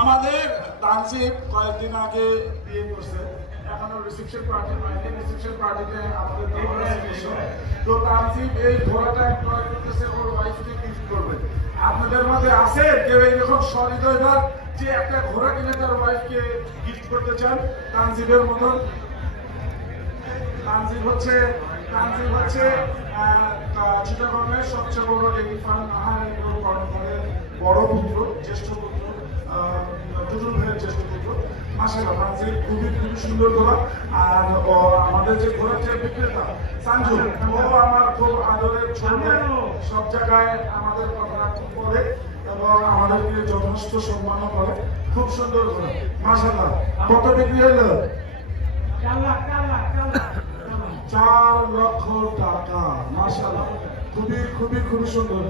আমাদের তানজিব কয়েকদিন আগে বিয়ে করছে, এখনো রিসেপশন পার্টি হয়নি। রিসেপশন পার্টিতে আমাদের তো তানজিব এই ঘোড়াটা ক্রয় করতেছে ওর ওয়াইফকে গিফট করবে। আপনাদের মধ্যে আছে কেউ এরকম সহৃদয়বাদ যে একটা ঘোড়া কিনে তার ওয়াইফকে গিফট করতে চান তানজিবের মতন? তানজিব হচ্ছে চিটাগংয়ের সবচেয়ে বড় ডেইরি ফার্ম আহার কর্মফলের বড় পুত্র, জ্যেষ্ঠ পুত্র, টুটুল ভাইয়ের জ্যেষ্ঠ পুত্র। মাশাআল্লাহ তানজিব খুবই সুন্দর ঘোড়া। আর আমাদের যে ঘোড়ার যে বিক্রেতা সানজু, ও আমার খুব আদরের ছোট, সব জায়গায় আমাদের কথা খুব বলে এবং আমাদেরকে যথেষ্ট সম্মানও করে। খুব সুন্দর ঘোড়া মাশাআল্লাহ। কত বিক্রি হলো? 4 লক্ষ টাকা। মাশাআল্লাহ খুবই সুন্দর।